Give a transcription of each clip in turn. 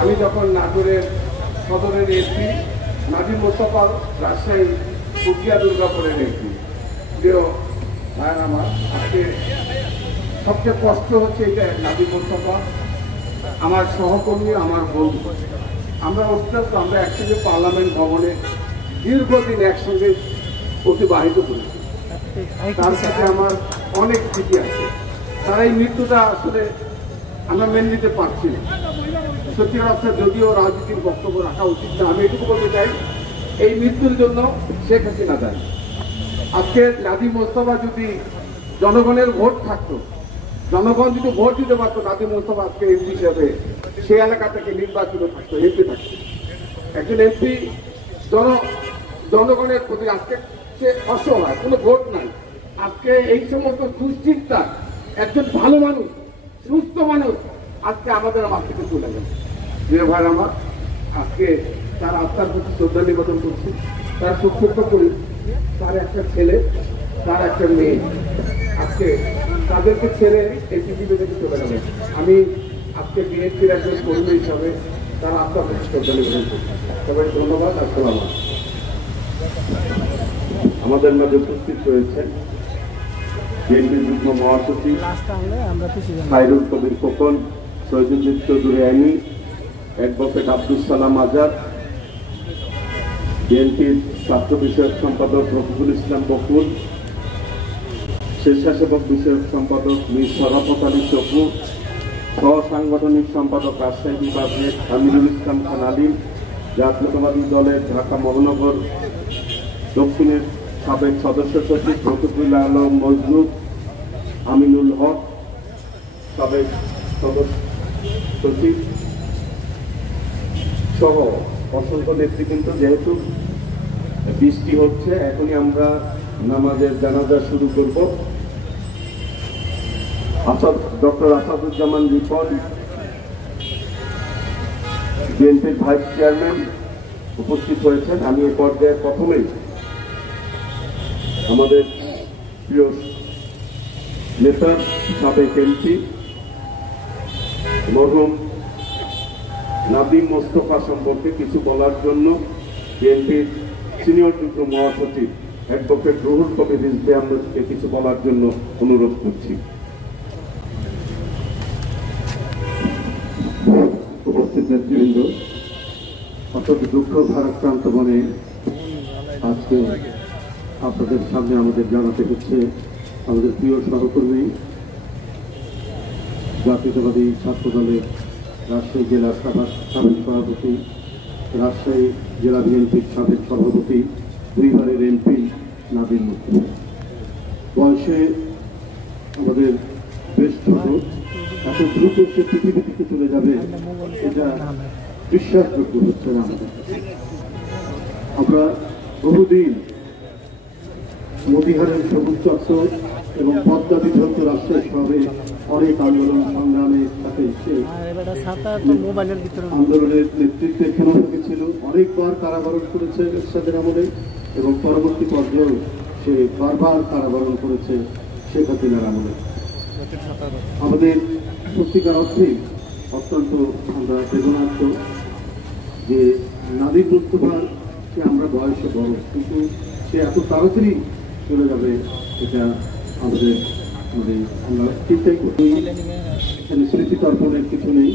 আমি যখন নাটোরের সদরের এমপি, নাদিম মোস্তফা রাজশাহী পুঠিয়া দুর্গাপুরের এমপি। প্রিয় ভাইয়ের আমার, আজকে সবচেয়ে কষ্ট হচ্ছে এটা, নাদিম মোস্তফা আমার সহকর্মী, আমার বন্ধু। আমরা অত্যন্ত আমরা একসঙ্গে পার্লামেন্ট ভবনে দীর্ঘদিন একসঙ্গে অতিবাহিত করেছি। তার সাথে আমার অনেক স্মৃতি আছে। তার এই মৃত্যুটা আসলে আমরা মেনে নিতে পারছি না। সত্যি কথা, যদিও রাজনীতির বক্তব্য রাখা উচিত না, আমি এটুকু বলতে চাই, এই মৃত্যুর জন্য শেখ হাসিনা দায়ী। আজকে নাদিম মোস্তফা যদি জনগণের ভোট থাকতো, জনগণ যদি ভোট দিতে পারতো, নাদিম মোস্তফা আজকে এমপি হিসেবে সেই এলাকা থেকে নির্বাচিত থাকতো, এমপি থাকতো। একজন এমপি জনগণের প্রতি আজকে সে অসহায়, কোনো ভোট নাই। আজকে এই সমস্ত দুশ্চিন্তা একজন ভালো মানুষ, সুস্থ মানুষ আজকে আমাদের মাঠ থেকে চলে গেল। যে ভাই আমার, আজকে তার আত্মার প্রতি শ্রদ্ধা নিবেদন করছি। তার সুস্থ করি, তার একটা ছেলে, তার একটা মেয়ে, আজকে তাদেরকে ছেড়ে এই পৃথিবী থেকে চলে গেল। আমি আজকে বিএনপির একজন কর্মী হিসাবে তার আত্মার প্রতি শ্রদ্ধা নিবেদন করছি। সবাই ধন্যবাদ। আসসালাম। আমাদের মাঝে উপস্থিত রয়েছেন বিএনপির যুগ্ম মহাসচিব খায়রুল কবির খোকন, শহীদুদ্দিন চৌধুরী আইনি, অ্যাডভোকেট আব্দুল সালাম আজাদ, বিএনপির ছাত্র বিষয়ক সম্পাদক রফিকুল ইসলাম বকুল, স্বেচ্ছাসেবক বিষয়ক সম্পাদক মীর শরাফত আলী চকু, সহ সাংগঠনিক সম্পাদক রাজশাহী বিভাগের আমিরুল ইসলাম খান আলিম, জাতীয়তাবাদী দলের ঢাকা মহানগর দক্ষিণের সাবেক সদস্য সচিব রফিকুল আলম মজনু, আমিনুল হক সাবেক সদস্য সচিব সহ অসংখ্য নেতৃবৃন্দ। যেহেতু বৃষ্টি হচ্ছে, এখনই আমরা নামাজের জানাজা শুরু করব। ডক্টর আসাদুজ্জামান রিপন, বিএনপির ভাইস চেয়ারম্যান উপস্থিত হয়েছেন। আমি এ পর্যায়ে প্রথমেই আমাদের প্রিয় নেতা, সাবেক এমপি মরহুম নাদিম মোস্তফা সম্পর্কে কিছু বলার জন্য বিএনপির সিনিয়র যুগ্ম মহাসচিব অ্যাডভোকেট রুহুল কবির রিজভী আহমেদকে কিছু বলার জন্য অনুরোধ করছি। উপস্থিত নেতৃবৃন্দ, অত্যন্ত দুঃখ ভারাক্রান্ত মনে আজকে আপনাদের সামনে আমাদের জানাতে হচ্ছে আমাদের প্রিয় সহকর্মী, জাতীয়তাবাদী ছাত্র দলের রাজশাহী জেলার সাবেক সভাপতি, রাজশাহী জেলা বিএনপির সাবেক সভাপতি, দুইবারের এমপি নাদিম মোস্তফা। বয়সে আমাদের বেশ ছোট, এত দ্রুত সে পৃথিবী থেকে চলে যাবে এটা বিশ্বাসযোগ্য হচ্ছে না আমাদের। আমরা বহুদিন মতিহারের সবুজ চত্বর এবং পদ্মা বিধৌত রাজশাহী শহরে অনেক আন্দোলন সংগ্রামের সাথে আন্দোলনের নেতৃত্বে থেকে ছিল। অনেকবার কারাবরণ করেছে এরশাদের আমলে এবং পরবর্তী পর্যায়েও সে বারবার কারাবরণ করেছে শেখ হাসিনার আমলে। আমাদের সত্যিকার অর্থেই অত্যন্ত আমরা বেদনার্থ যে নাদিম মোস্তফার সে আমরা বয়সে বড়, কিন্তু সে এত তাড়াতাড়ি চলে যাবে এটা আমাদের আমরা চিন্তাই করি। এখানে স্মৃতি তর্পণের কিছু নেই।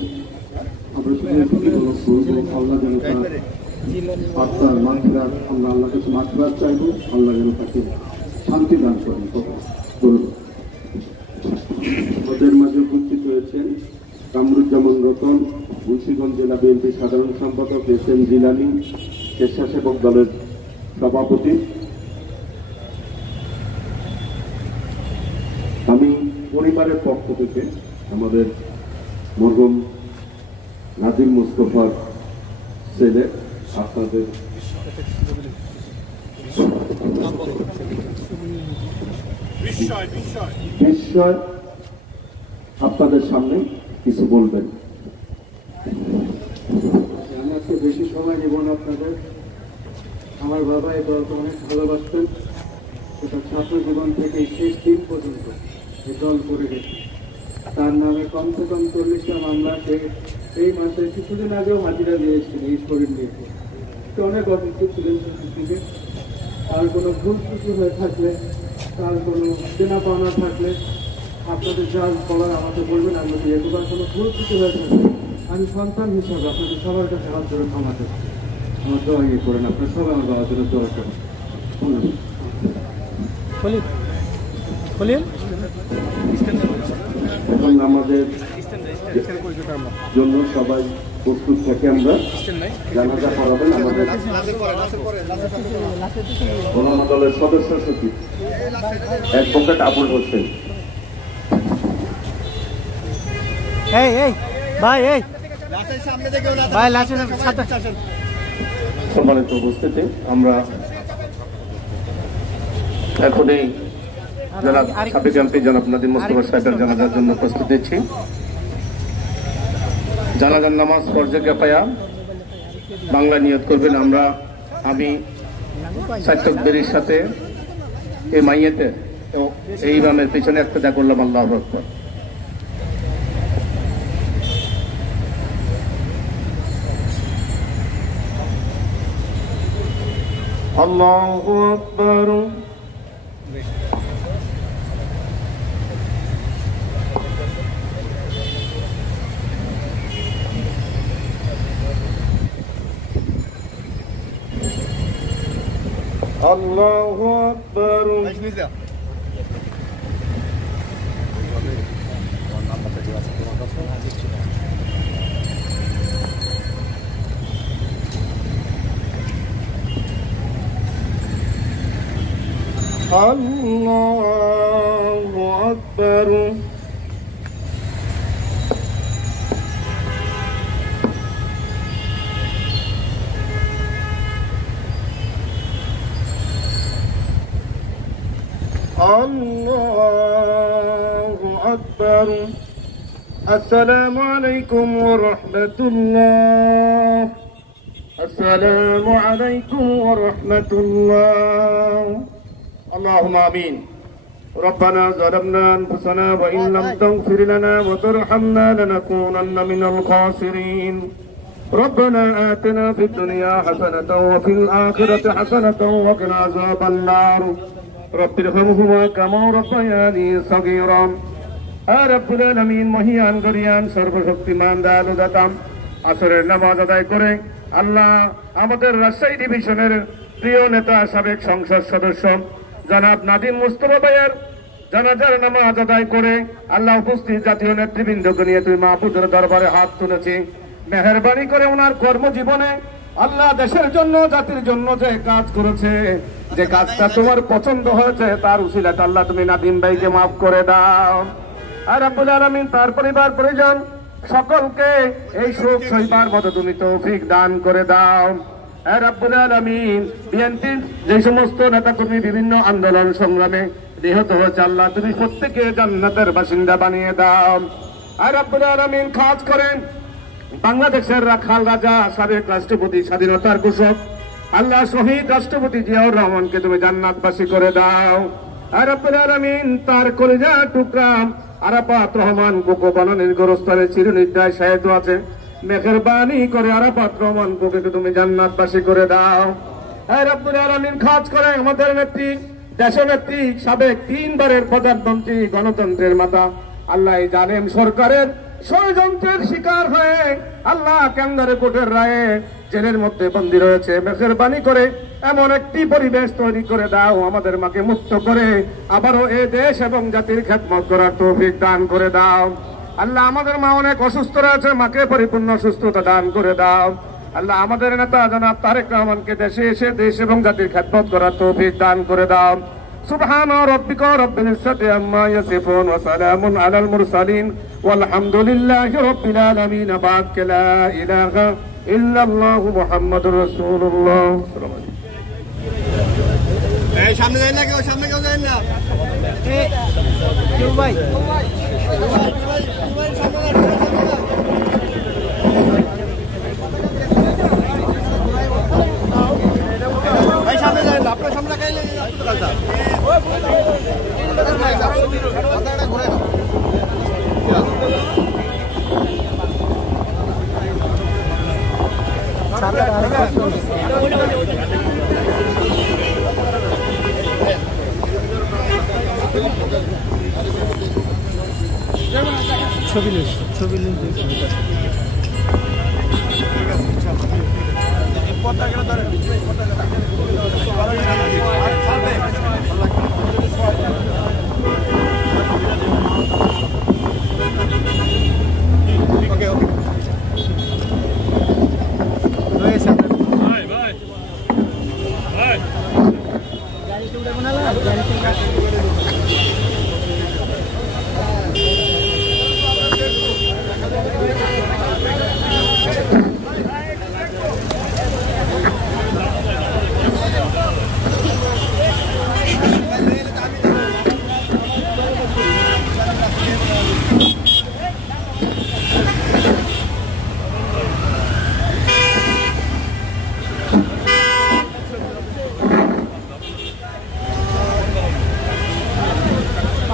আমরা শুধু আল্লাহ যেন তার আত্মার মাঠরাত, আমরা আল্লাহ কাছে মাঠরাত চাইব, আল্লাহ যেন তাকে শান্তি দান করেন। আমাদের মাঝে উপস্থিত হয়েছেন কামরুজ্জামান রতন, মুন্সিগঞ্জ জেলা বিএনপি সাধারণ সম্পাদক, এস.এম. জিলানী, স্বেচ্ছাসেবক দলের সভাপতি। আমি পরিবারের পক্ষ থেকে আমাদের মরহুম নাদিম মোস্তফার ছেলে আপনাদের বিস্ময় আপনাদের সামনে কিছু বলবেন। আমি আজকে বেশি সময় নেব না আপনাদের। আমার বাবা এই দলকে অনেক ভালোবাসতেন, সেটা ছাত্র জীবন থেকে শেষ দিন পর্যন্ত এই দল করে গেছে। তার নামে কমসে কম 40টা মামলা সে এই মাসে কিছুদিন আগেও হাজিরা দিয়েছেন এই শরীর নিয়ে। অনেক অসুস্থ ছিলেন থেকে। আর কোনো ভুল ত্রুটি হয়ে থাকলে, তার কোনো চেনা পাওনা থাকলে আপনাদের যা বলার আমাকে বলবেন। আমি এবার কোনো ভুল ত্রুটি হয়ে থাকলে আমি সন্তান হিসাবে আপনাদের সবার কাছে হাত ধরে ক্ষমা চাচ্ছি। আমার দোয়া ইয়ে করেন, আপনার সবাই আমার বাবার জন্য দোয়া করেন। এখন আমাদের জন্য সবাই প্রস্তুত থেকে আমরা জানাজা করাবেন। আমাদের ওলামা দলের সদস্য সচিব অ্যাডভোকেট আবুল হোসেন। সম্মানিত উপস্থিতি, আমরা এখনই জনাব সাবেক এমপি জনাব নাদিম মোস্তফা সাহেবের জানাজার জন্য প্রস্তুত নিচ্ছি। জানাজার নামাজ ফরজে কিফায়া বাংলা নিয়ত করবেন। আমি সাতকবেরির সাথে এই মাইয়েতে এই ইমামের পিছনে একটা করলাম। আল্লাহু আকবার। আল্লাহু আকবার। আল্লাহু আকবার। আল্লাহু আকবার। আল্লাহু আকবার। আসসালামু আলাইকুম ওয়া রাহমাতুল্লাহ। আসসালামু আলাইকুম ওয়া রাহমাতুল্লাহ। আল্লাহুম্মা আমিন। ربنا ظلمنا أنفسنا وإن لم تغفر لنا وترحمنا لنكونن من الخاسرين. ربنا آتنا في الدنيا حسنة وفي الآخرة حسنة وقنا عذاب النار. رب ارحمهما كما ربياني صغيرا. রব্বুল আলামিন মহিয়ান গরিয়ান সর্বশক্তিমান দয়ালু দাতা, আসরের নামাজ আদায় করে আল্লাহ আমাদের রাজশাহী ডিভিশনের প্রিয় নেতা সাবেক সংসদ সদস্য জনাব নাদিম মুস্তফা ভাইয়ের জানাজার নামাজ আদায় করে আল্লাহ উপস্থিত জাতীয় নেতৃবৃন্দকে নিয়ে তুই মাহফুজের দরবারে হাত তুলেছি। মেহেরবানি করে ওনার কর্মজীবনে আল্লাহ দেশের জন্য জাতির জন্য যে কাজ করেছে, যে কাজটা তোমার পছন্দ হয়েছে, তার উসিলাতে আল্লাহ তুমি নাদিম ভাইকে মাফ করে দাও। আর রব্বুল আলামিন তার পরিবার পরিজন সকলকে এই শোক সইবার মতো তুমি তৌফিক দান করে দাও। আর রব্বুল আলামিন বিএনপির যে সমস্ত নেতাকর্মী বিভিন্ন আন্দোলন সংগ্রামে নিহত হয়েছে আল্লাহ তুমি প্রত্যেকে জান্নাতের বাসিন্দা বানিয়ে দাও। আর রব্বুল আলামিন খাস করেন বাংলাদেশের রাখাল রাজা সাবেক রাষ্ট্রপতি স্বাধীনতার ঘোষক আল্লাহ শহীদ রাষ্ট্রপতি জিয়াউর রহমানকে তুমি জান্নাতবাসী করে দাও। আর রব্বুল আলামিন তার কলিজা টুকরা আরাফাত রহমান কোকো বানানের গোরস্থানে চিরনিদ্রায় শায়িত আছে, মেহেরবানি করে আরাফাত রহমান কোকোকে তুমি জান্নাতবাসী করে দাও। আর রব্বুল আলামিন খাস করে আমাদের নেত্রী দেশনেত্রী সাবেক 3 বারের প্রধানমন্ত্রী গণতন্ত্রের মাতা আল্লাহ জানেন সরকারের ষড়যন্ত্রের শিকার হয়ে আল্লাহ ক্যাঙ্গারু কোর্টের রায়ে জেলের মধ্যে বন্দী রয়েছে, মেহেরবানি করে এমন একটি পরিবেশ তৈরি করে দাও আমাদের মাকে মুক্ত করে আবারও এই দেশ এবং জাতির খেদমত করার তৌফিক দান করে দাও। আল্লাহ আমাদের মা অনেক অসুস্থ রয়েছে, মাকে পরিপূর্ণ সুস্থতা দান করে দাও। আল্লাহ আমাদের নেতা জনাব তারেক রহমানকে দেশে এসে দেশ এবং জাতির খেদমত করার তৌফিক দান করে দাও। সুবহান রাব্বিকা রাব্বিল ইজ্জাতি আম্মা ইয়াসিফুন ওয়া সালামুন আলাল মুরসালিন ওয়ালহামদুলিল্লাহি রাব্বিল আলামিন। বা'দ লা ইলাহা ইল্লাল্লাহু মুহাম্মাদুর রাসূলুল্লাহ। এই সামনে যাই না, কেউ সামনে কেউ যাই না। কেউ ভাই সামনে যায় না, আপনার সামনে খাইলে ঘুরে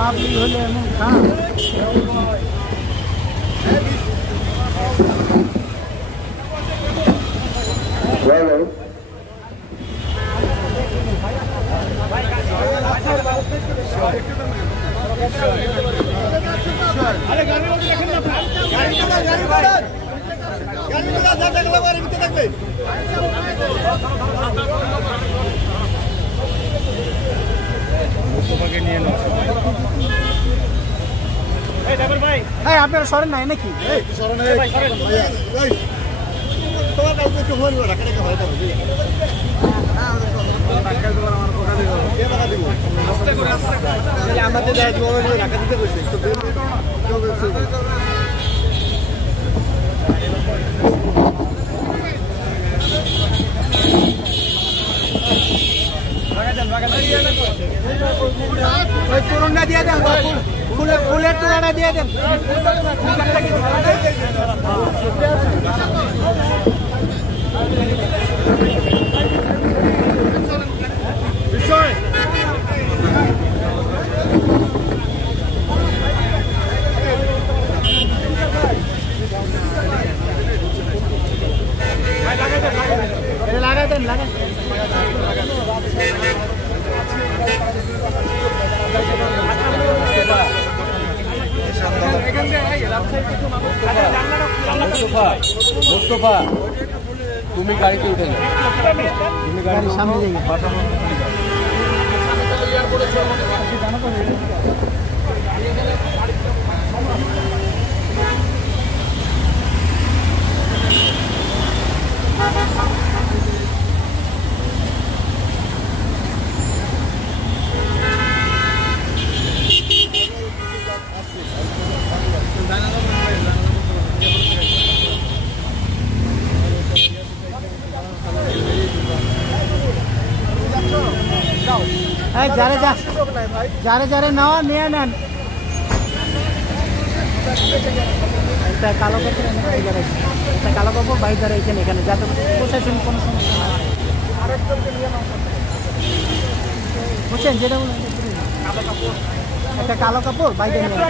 ছবি হলে এমন খা আপনারা সরেন নাই নাকি তোরণটা দিয়ে দেন ফুলের তোড়াটা দিয়ে দেন বিষয় লাগাই দেন লাগাই মোস্তফা তুমি গাড়িতে উঠে যাও তুমি গাড়ির সামনে যাই যারে নেওয়া নিয়ে নেন একটা কালো কাপড় একটা কালো কাপড় বাইক দাঁড়াইছেন এখানে যাতে প্রশাসন কোনো সমস্যা না বুঝছেন যেটা বলুন একটা কালো কাপড় বাইকে নিয়ে